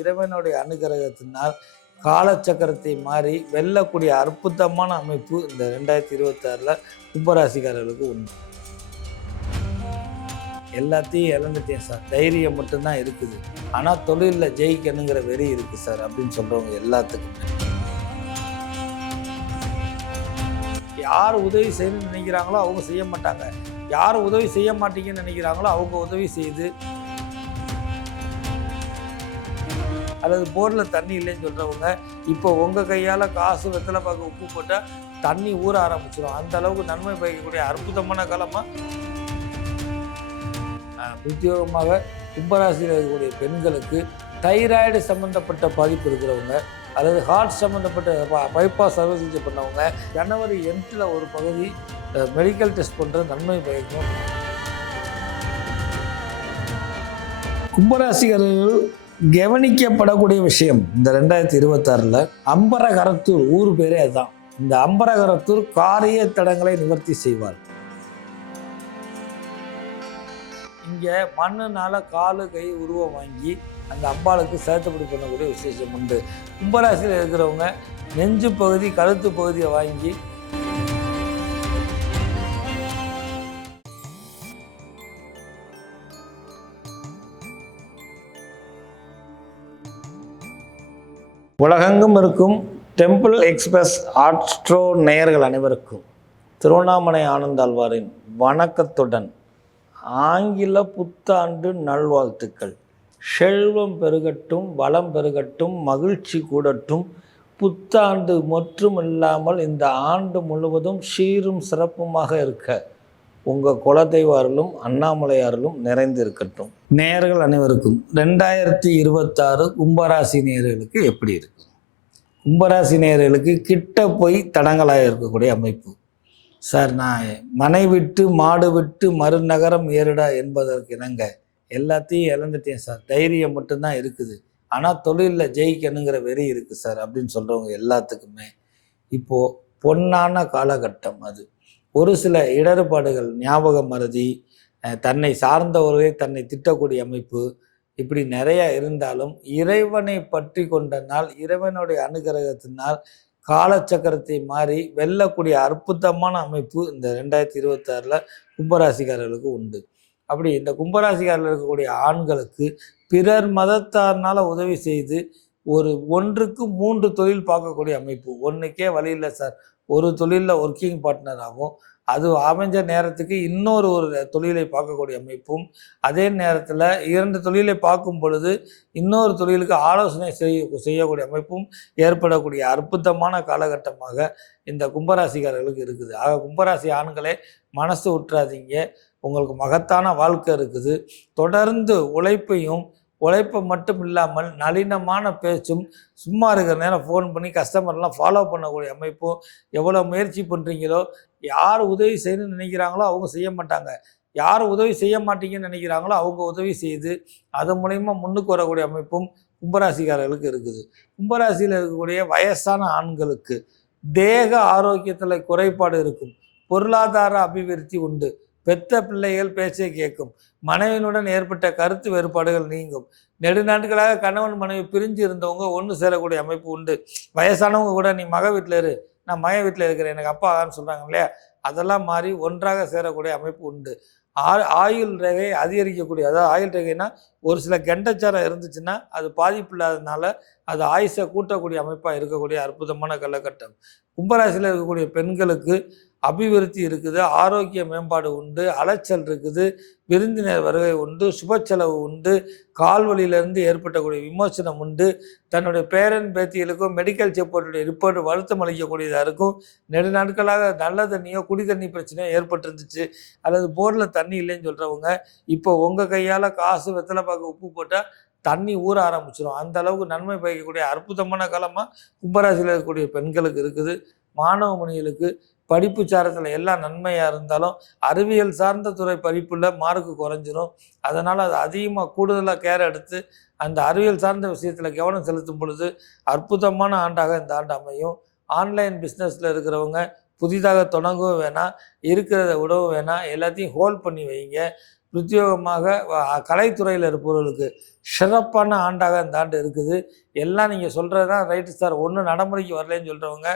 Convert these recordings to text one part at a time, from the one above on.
இறைவனுடைய அனுகிரகத்தினால் காலச்சக்கரத்தை மாறி வெல்லக்கூடிய அற்புதமான அமைப்பு இந்த ரெண்டாயிரத்தி இருபத்தாறில் கும்பராசிக்காரர்களுக்கு உண்டு. எல்லாத்தையும் இழந்துட்டேன் சார். தைரியம் மட்டும்தான் இருக்குது. ஆனால் தொழிலில் ஜெயிக்கணுங்கிற வெறி இருக்குது சார் அப்படின்னு சொல்கிறவங்க எல்லாத்துக்குமே. யார் உதவி செய்யணும்னு நினைக்கிறாங்களோ அவங்க செய்ய மாட்டாங்க. யார் உதவி செய்ய மாட்டீங்கன்னு நினைக்கிறாங்களோ அவங்க உதவி செய்து அல்லது போரில் தண்ணி இல்லைன்னு சொல்கிறவங்க இப்போ உங்கள் கையால் காசு வெத்தலை பார்க்க உப்பு போட்டால் தண்ணி ஊற ஆரம்பிச்சிடும் அந்த அளவுக்கு நன்மை பயக்கக்கூடிய அற்புதமான காலமாக உத்தியோகமாக கும்பராசியில் இருக்கக்கூடிய பெண்களுக்கு தைராய்டு சம்மந்தப்பட்ட பாதிப்பு இருக்கிறவங்க அல்லது ஹார்ட் சம்மந்தப்பட்ட பைபாஸ் அறுவை சிகிச்சை பண்ணவங்க ஜனவரி எண்டில் ஒரு பகுதி மெடிக்கல் டெஸ்ட் பண்ணுற நன்மை பயக்கும். கும்பராசிகர்கள் கவனிக்கப்படக்கூடிய விஷயம். இந்த ரெண்டாயிரத்தி இருபத்தாறில் அம்பரகரத்தூர் ஊர் பேரே அதுதான். இந்த அம்பரகரத்தூர் காரிய தடங்களை நிவர்த்தி செய்வார். இங்கே மண்ணுனால காலு கை உருவம் வாங்கி அந்த அம்பாளுக்கு சேர்த்துப்படி பண்ணக்கூடிய விசேஷம் உண்டு. கும்பராசியில் இருக்கிறவங்க நெஞ்சு பகுதி கழுத்து பகுதியை வாங்கி உலகெங்கும் இருக்கும் டெம்பிள் எக்ஸ்பிரஸ் ஆட்ஸ்ட்ரோ நேயர்கள் அனைவருக்கும் திருவண்ணாமலை ஆனந்தாழ்வாரின் வணக்கத்துடன் ஆங்கில புத்தாண்டு நல்வாழ்த்துக்கள். செல்வம் பெருகட்டும் வளம் பெருகட்டும் மகிழ்ச்சி கூடட்டும். புத்தாண்டு மற்றும் இல்லாமல் இந்த ஆண்டு முழுவதும் சீரும் சிறப்புமாக இருக்க உங்கள் குலதெய்வாரிலும் அண்ணாமலையாரிலும் அருளும் நிறைந்திருக்கட்டும். நேயர்கள் அனைவருக்கும் ரெண்டாயிரத்தி இருபத்தாறு கும்பராசி நேயர்களுக்கு எப்படி இருக்கு? கும்பராசி நேயர்களுக்கு கிட்ட போய் தடங்களாக இருக்கக்கூடிய அமைப்பு. சார் நான் மனை விட்டு மாடு விட்டு மறுநகரம் ஏறுடா என்பதற்கு இணங்க எல்லாத்தையும் இழந்துட்டேன் சார். தைரியம் மட்டும்தான் இருக்குது. ஆனால் தொழிலில் ஜெயிக்கணுங்கிற வெறி இருக்குது சார் அப்படின்னு சொல்கிறவங்க எல்லாத்துக்குமே. இப்போது பொன்னான காலகட்டம் அது. ஒரு சில இடர்பாடுகள் ஞாபக மறதி தன்னை சார்ந்தவர்களே தன்னை திட்டக்கூடிய அமைப்பு இப்படி நிறைய இருந்தாலும் இறைவனை பற்றி கொண்ட நாள் இறைவனுடைய அனுகிரகத்தினால் காலச்சக்கரத்தை மாறி வெல்லக்கூடிய அற்புதமான அமைப்பு இந்த ரெண்டாயிரத்தி இருபத்தாறில் கும்பராசிக்காரர்களுக்கு உண்டு. அப்படி இந்த கும்பராசிக்காரில் இருக்கக்கூடிய ஆண்களுக்கு பிறர் மதத்தார்னால உதவி செய்து ஒரு ஒன்றுக்கு மூன்று தொழில் பார்க்கக்கூடிய அமைப்பு. ஒன்றுக்கே வழி இல்லை சார். ஒரு தொழிலில் ஒர்க்கிங் பார்ட்னராகவும் அது அமைஞ்ச நேரத்துக்கு இன்னொரு ஒரு தொழிலை பார்க்கக்கூடிய அமைப்பும் அதே நேரத்தில் இரண்டு தொழிலை பார்க்கும் பொழுது இன்னொரு தொழிலுக்கு ஆலோசனை செய்ய செய்யக்கூடிய அமைப்பும் ஏற்படக்கூடிய அற்புதமான காலகட்டமாக இந்த கும்பராசிக்காரர்களுக்கு இருக்குது. ஆக கும்பராசி ஆண்களே மனசு விட்டுறாதீங்க உங்களுக்கு மகத்தான வாழ்க்கை இருக்குது. தொடர்ந்து உழைப்பையும் உழைப்பு மட்டும் இல்லாமல் நளினமான பேச்சும் சும்மா இருக்கிற நேரம் ஃபோன் பண்ணி கஸ்டமர்லாம் ஃபாலோ பண்ணக்கூடிய அமைப்பும் எவ்வளோ முயற்சி பண்ணுறீங்களோ யார் உதவி செய்யணும்னு நினைக்கிறாங்களோ அவங்க செய்ய மாட்டாங்க. யார் உதவி செய்ய மாட்டீங்கன்னு நினைக்கிறாங்களோ அவங்க உதவி செய்து அது மூலயமா முன்னுக்கு வரக்கூடிய அமைப்பும் கும்பராசிக்காரர்களுக்கு இருக்குது. கும்பராசியில் இருக்கக்கூடிய வயசான ஆண்களுக்கு தேக ஆரோக்கியத்தில் குறைபாடு இருக்கும். பொருளாதார அபிவிருத்தி உண்டு. பெத்த பிள்ளைகள் பேச்சை கேட்கும். மனைவியினுடன் ஏற்பட்ட கருத்து வேறுபாடுகள் நீங்கும். நெடுநாட்களாக கணவன் மனைவி பிரிஞ்சு இருந்தவங்க ஒன்று சேரக்கூடிய அமைப்பு உண்டு. வயசானவங்க கூட நீ மக வீட்டில் இரு நான் மக வீட்டில் இருக்கிறேன் எனக்கு அப்பா ஆகான்னு சொல்கிறாங்க இல்லையா? அதெல்லாம் மாறி ஒன்றாக சேரக்கூடிய அமைப்பு உண்டு. ஆ ஆயுள் ரேகை அதிகரிக்கக்கூடிய அதாவது ஆயுள் ரேகைனா ஒரு சில கெண்டச்சாரம் இருந்துச்சுன்னா அது பாதிப்பு இல்லாததுனால அது ஆயுசை கூட்டக்கூடிய அமைப்பாக இருக்கக்கூடிய அற்புதமான காலகட்டம். கும்பராசியில் இருக்கக்கூடிய பெண்களுக்கு அபிவிருத்தி இருக்குது ஆரோக்கிய மேம்பாடு உண்டு அலைச்சல் இருக்குது விருந்தினர் வருகை உண்டு சுப செலவு உண்டு கால்வழியிலிருந்து ஏற்பட்டக்கூடிய விமோசனம் உண்டு. தன்னுடைய பேரன் பேத்திகளுக்கும் மெடிக்கல் செப்போர்ட்டுடைய ரிப்போர்ட் வருத்தம் அளிக்கக்கூடியதாக இருக்கும். நெடு நாட்களாக நல்ல தண்ணியோ குடி தண்ணி பிரச்சனையோ ஏற்பட்டிருந்துச்சு. அல்லது போரில் தண்ணி இல்லைன்னு சொல்கிறவங்க இப்போ உங்கள் கையால் காசு வெத்தலை பார்க்க உப்பு போட்டால் தண்ணி ஊற ஆரம்பிச்சிடும் அந்த அளவுக்கு நன்மை பயக்கக்கூடிய அற்புதமான காலமாக கும்பராசியில் இருக்கக்கூடிய பெண்களுக்கு இருக்குது. மாணவ மணிகளுக்கு படிப்பு சாரத்தில் எல்லாம் நன்மையாக இருந்தாலும் அறிவியல் சார்ந்த துறை படிப்பில் மார்க்கு குறைஞ்சிரும். அதனால் அது அதிகமாக கூடுதலாக கேர் எடுத்து அந்த அறிவியல் சார்ந்த விஷயத்தில் கவனம் செலுத்தும் பொழுது அற்புதமான ஆண்டாக இந்த ஆண்டு அமையும். ஆன்லைன் பிஸ்னஸில் இருக்கிறவங்க புதிதாக தொடங்கவும் வேணாம் இருக்கிறத விடவும் வேணாம் எல்லாத்தையும் ஹோல்ட் பண்ணி வைங்க. பிரத்யோகமாக கலைத்துறையில் இருப்பவர்களுக்கு சிறப்பான ஆண்டாக இந்த ஆண்டு இருக்குது. எல்லாம் நீங்கள் சொல்கிறது தான் ரைட்டு சார். ஒன்றும் நடைமுறைக்கு வரலன்னு சொல்கிறவங்க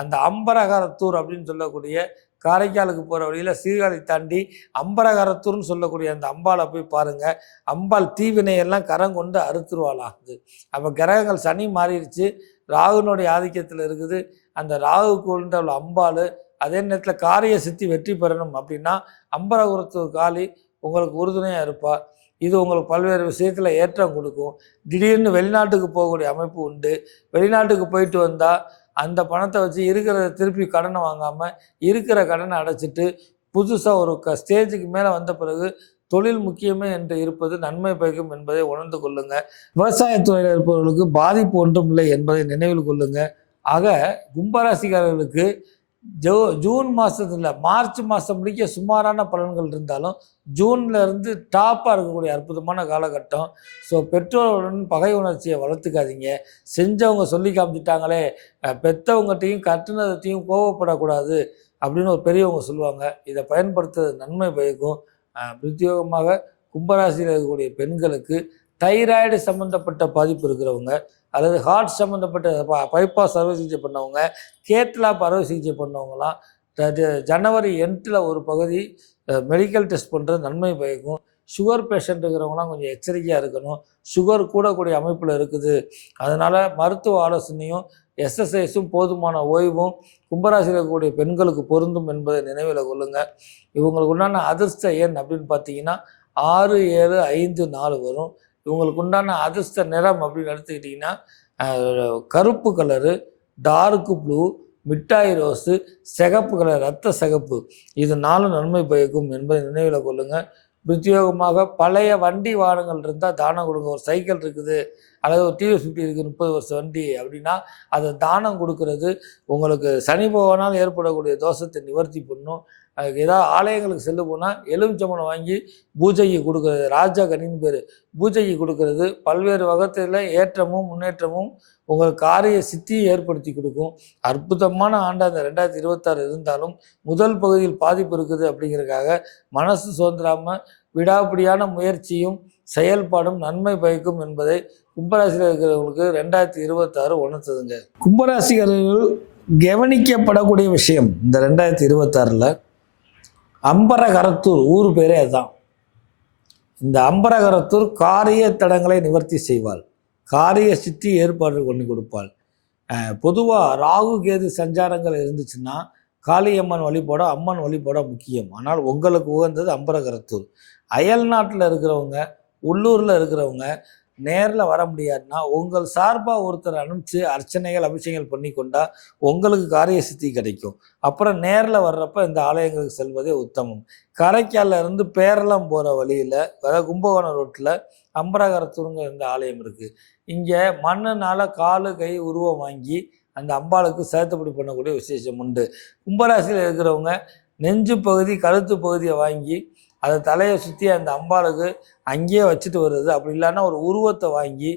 அந்த அம்பரகாரத்தூர் அப்படின்னு சொல்லக்கூடிய காரைக்காலுக்கு போகிற வழியில் சீர்காழி தாண்டி அம்பரகாரத்தூர்னு சொல்லக்கூடிய அந்த அம்பாளை போய் பாருங்கள் அம்பாள் தீவினையெல்லாம் கரம் கொண்டு அறுத்துருவாளாகுது. அப்போ கிரகங்கள் சனி மாறிடுச்சு. ராகுனுடைய ஆதிக்கத்தில் இருக்குது. அந்த ராகுக்கு உள்ள உள்ள அம்பாள் அதே நேரத்தில் காரிய சித்தி வெற்றி பெறணும் அப்படின்னா அம்பரகுரத்தூர் காளி உங்களுக்கு உறுதுணையாக இருப்பாள் இது உங்களுக்கு பல்வேறு விஷயத்தில் ஏற்றம் கொடுக்கும். திடீர்னு வெளிநாட்டுக்கு போகக்கூடிய அமைப்பு உண்டு. வெளிநாட்டுக்கு போயிட்டு வந்தால் அந்த பணத்தை வச்சு இருக்கிறத திருப்பி கடனை வாங்காமல் இருக்கிற கடனை அடைச்சிட்டு புதுசாக ஒரு க ஸ்டேஜுக்கு மேலே வந்த பிறகு தொழில் முக்கியமே என்று இருப்பது நன்மை பயக்கும் என்பதை உணர்ந்து கொள்ளுங்க. விவசாயத்துறையில் இருப்பவர்களுக்கு பாதிப்பு ஒன்றும் இல்லை என்பதை நினைவில் கொள்ளுங்க. ஆக கும்பராசிக்காரர்களுக்கு ஜோ ஜூன் மாதத்தில் மார்ச் மாதம் முடிக்க சுமாரான பலன்கள் இருந்தாலும் ஜூன்ல இருந்து டாப்பாக இருக்கக்கூடிய அற்புதமான காலகட்டம். ஸோ பெற்றோருடன் பகை உணர்ச்சியை வளர்த்துக்காதீங்க. செஞ்சவங்க சொல்லி காமிச்சிட்டாங்களே அஹ் கட்டுனதையும் கோவப்படக்கூடாது அப்படின்னு ஒரு பெரியவங்க சொல்லுவாங்க. இதை பயன்படுத்துறது நன்மை பயக்கும். பிரத்யோகமாக கும்பராசியில் இருக்கக்கூடிய பெண்களுக்கு தைராய்டு சம்மந்தப்பட்ட பாதிப்பு இருக்கிறவங்க அல்லது ஹார்ட் சம்மந்தப்பட்ட பைபாஸ் அறுவை சிகிச்சை பண்ணவங்க கேட்லாப் அறுவை சிகிச்சை பண்ணவங்களாம் ஜனவரி எண்டில் ஒரு பகுதி மெடிக்கல் டெஸ்ட் பண்ணுறது நன்மை பயக்கும். சுகர் பேஷண்ட் இருக்கிறவங்களாம் கொஞ்சம் எச்சரிக்கையாக இருக்கணும். சுகர் கூடக்கூடிய அமைப்பில் இருக்குது. அதனால் மருத்துவ ஆலோசனையும் எக்ஸசைஸும் போதுமான ஓய்வும் கும்பராசியில் இருக்கக்கூடிய பெண்களுக்கு பொருந்தும் என்பதை நினைவில் கொள்ளுங்கள் இவங்களுக்கு உண்டான அதிர்ஷ்ட எண் அப்படின்னு பார்த்தீங்கன்னா ஆறு ஏழு ஐந்து நாலு வரும். இவங்களுக்கு உண்டான அதிர்ஷ்ட நிறம் அப்படின்னு எடுத்துக்கிட்டிங்கன்னா கருப்பு கலரு டார்க்கு ப்ளூ மிட்டாய் ரோஸு சிகப்பு கலர் ரத்த சிகப்பு. இது நாளும் நன்மை பயக்கும் என்பதை நினைவில் கொள்ளுங்கள் பிரத்யோகமாக பழைய வண்டி வாகனங்கள் இருந்தால் தானம் கொடுங்க. ஒரு சைக்கிள் இருக்குது அல்லது ஒரு டிவி ஃபிஃப்டி இருக்குது முப்பது வருஷம் வண்டி அப்படின்னா அதை தானம் கொடுக்கறது உங்களுக்கு சனி பகவானால் ஏற்படக்கூடிய தோஷத்தை நிவர்த்தி பண்ணும். அதுக்கு ஏதாவது ஆலயங்களுக்கு செல்ல போனால் எலுமிச்சம்பழம் வாங்கி பூஜைக்கு கொடுக்கறது ராஜா கனின்னு பேர். பூஜைக்கு கொடுக்கறது பல்வேறு வகத்தில் ஏற்றமும் முன்னேற்றமும் உங்கள் காரிய சித்தியை ஏற்படுத்தி கொடுக்கும். அற்புதமான ஆண்டு அந்த ரெண்டாயிரத்தி இருபத்தாறு இருந்தாலும் முதல் பகுதியில் பாதிப்பு இருக்குது அப்படிங்கிறதுக்காக மனசு சுதந்திராமல் விடாப்பிடியான முயற்சியும் செயல்பாடும் நன்மை பயக்கும் என்பதை கும்பராசியில் இருக்கிறவங்களுக்கு ரெண்டாயிரத்தி இருபத்தாறு உணர்த்துதுங்க. கும்பராசிகர்கள் கவனிக்கப்படக்கூடிய விஷயம் இந்த ரெண்டாயிரத்தி இருபத்தாறில் அம்பரகரத்தூர் ஊர் பேரே அதுதான். இந்த அம்பரகரத்தூர் காரிய தடங்களை நிவர்த்தி செய்வாள். காரிய சித்தி ஏற்பாடு கொண்டு கொடுப்பாள். பொதுவாக ராகு கேது சஞ்சாரங்கள் இருந்துச்சுன்னா காளியம்மன் வழிபாட அம்மன் வழிபாட முக்கியம். ஆனால் உங்களுக்கு உகந்தது அம்பரகரத்தூர். அயல் நாட்டில் இருக்கிறவங்க உள்ளூரில் இருக்கிறவங்க நேரில் வர முடியாதுன்னா உங்கள் சார்பாக ஒருத்தர் அனுப்பிச்சு அர்ச்சனைகள் அபிஷேகங்கள் பண்ணி கொண்டா உங்களுக்கு காரிய சித்தி கிடைக்கும். அப்புறம் நேரில் வர்றப்ப இந்த ஆலயங்களுக்கு செல்வதே உத்தமம். கரைக்கால்ல இருந்து பேரளம் போகிற வழியில் அதாவது கும்பகோணம் ரோட்டில் அம்பரகரத்துருங்க இந்த ஆலயம் இருக்குது இங்கே மண்ணுனால் காலு கை உருவம் வாங்கி அந்த அம்பாளுக்கு சேர்த்துப்படி பண்ணக்கூடிய விசேஷம் உண்டு. கும்பராசியில் இருக்கிறவங்க நெஞ்சு பகுதி கழுத்து பகுதியை வாங்கி அதை தலையை சுற்றி அந்த அம்பாளுக்கு அங்கேயே வச்சுட்டு வருது அப்படி இல்லைன்னா ஒரு உருவத்தை வாங்கி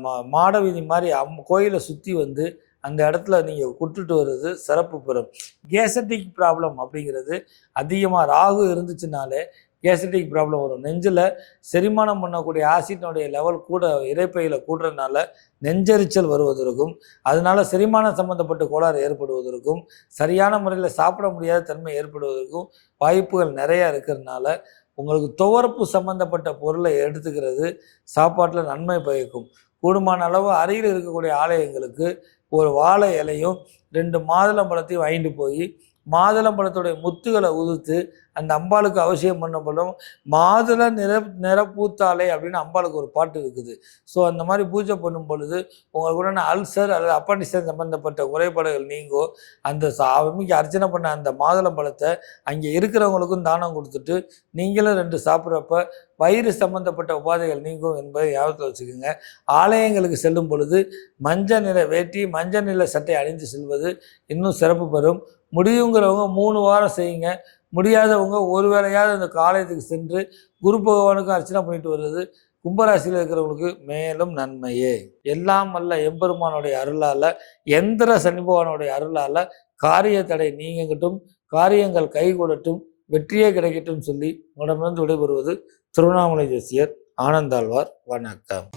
மா- மாட வீதி மாதிரி அம் கோயிலை சுற்றி வந்து அந்த இடத்துல நீங்கள் கொடுத்துட்டு வர்றது சிறப்பு பெறும். கேசட்டிக் ப்ராப்ளம் அப்படிங்கிறது அதிகமாக ராகு இருந்துச்சுனாலே கேசட்டிக் ப்ராப்ளம் வரும். நெஞ்சில் செரிமானம் பண்ணக்கூடிய ஆசிட்னுடைய லெவல் கூட இறைப்பையில் கூடுறதுனால நெஞ்செரிச்சல் வருவதற்கும் அதனால செரிமானம் சம்பந்தப்பட்ட கோளாறு ஏற்படுவதற்கும் சரியான முறையில் சாப்பிட முடியாத தன்மை ஏற்படுவதற்கும் வாய்ப்புகள் நிறையா இருக்கிறதுனால உங்களுக்கு துவர்ப்பு சம்பந்தப்பட்ட பொருளை எடுத்துக்கிறது சாப்பாட்டில் நன்மை பயக்கும். கூடுமான அளவு அருகில் இருக்கக்கூடிய ஆலயங்களுக்கு ஒரு வாழை இலையும் ரெண்டு மாதுளம்பழத்தையும் வாங்கிட்டு போய் மாதுளம்பழத்துடைய முத்துகளை உதுத்து அந்த அம்பாளுக்கு அவசியம் பண்ணப்படும். மாதுளை நிற நிறப்பூத்தாலை அப்படின்னு அம்பாளுக்கு ஒரு பாட்டு இருக்குது. ஸோ அந்த மாதிரி பூஜை பண்ணும் பொழுது உங்களுக்கு உடனே அல்சர் அல்லது அப்பண்டிசர் சம்பந்தப்பட்ட குறைபாடுகள் நீங்கோ அந்த சாமிக்கு அர்ச்சனை பண்ண அந்த மாதுளம்பழத்தை அங்கே இருக்கிறவங்களுக்கும் தானம் கொடுத்துட்டு நீங்களும் ரெண்டு சாப்பிட்றப்ப வயிறு சம்பந்தப்பட்ட உபாதைகள் நீங்கும் என்பதை ஞாபகத்தில் வச்சுக்கோங்க. ஆலயங்களுக்கு செல்லும் பொழுது மஞ்சள் நிற வேட்டி மஞ்சள் நிற சட்டை அணிந்து செல்வது இன்னும் சிறப்பு பெறும். முடியுங்கிறவங்க மூணு வாரம் செய்யுங்க. முடியாதவங்க ஒரு வேளையாவது அந்த ஆலயத்துக்கு சென்று குரு பகவானுக்கும் அர்ச்சனை பண்ணிட்டு வர்றது கும்பராசியில் இருக்கிறவங்களுக்கு மேலும் நன்மையே. எல்லாம் அல்ல எம்பெருமானுடைய அருளால் எந்திர சனி பகவானுடைய அருளால் காரிய தடை நீங்கட்டும் காரியங்கள் கைகூடட்டும் வெற்றியே கிடைக்கட்டும் சொல்லி உடமிருந்து விடைபெறுவது திருவண்ணாமலை ஜோசியர். ஆனந்தாழ்வார். வணக்கம்.